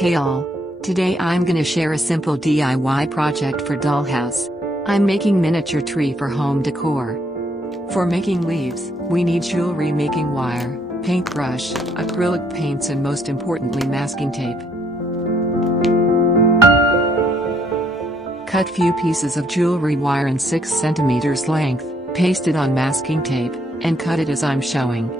Hey all! Today I'm gonna share a simple DIY project for Dollhouse. I'm making miniature tree for home decor. For making leaves, we need jewelry making wire, paintbrush, acrylic paints and most importantly masking tape. Cut few pieces of jewelry wire in 6 cm length, paste it on masking tape, and cut it as I'm showing.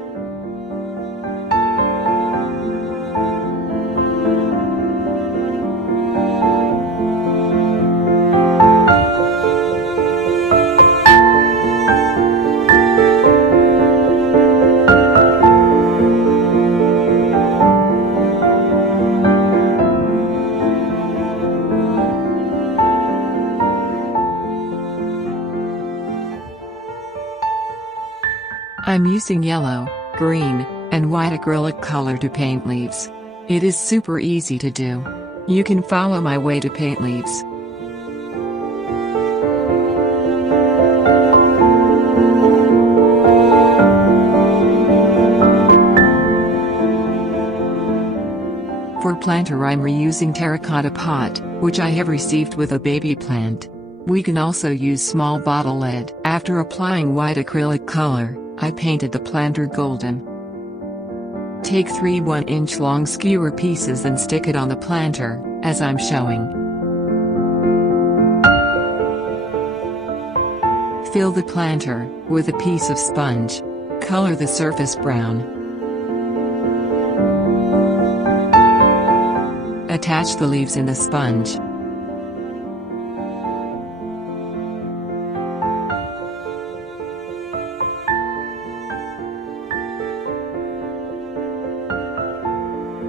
I'm using yellow, green, and white acrylic color to paint leaves. It is super easy to do. You can follow my way to paint leaves. For planter I'm reusing terracotta pot, which I have received with a baby plant. We can also use small bottle lid. After applying white acrylic color, I painted the planter golden. Take 3 1-inch long skewer pieces and stick it on the planter, as I'm showing. Fill the planter with a piece of sponge. Color the surface brown. Attach the leaves in the sponge.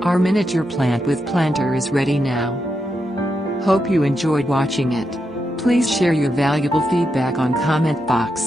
Our miniature plant with planter is ready now. Hope you enjoyed watching it. Please share your valuable feedback on comment box.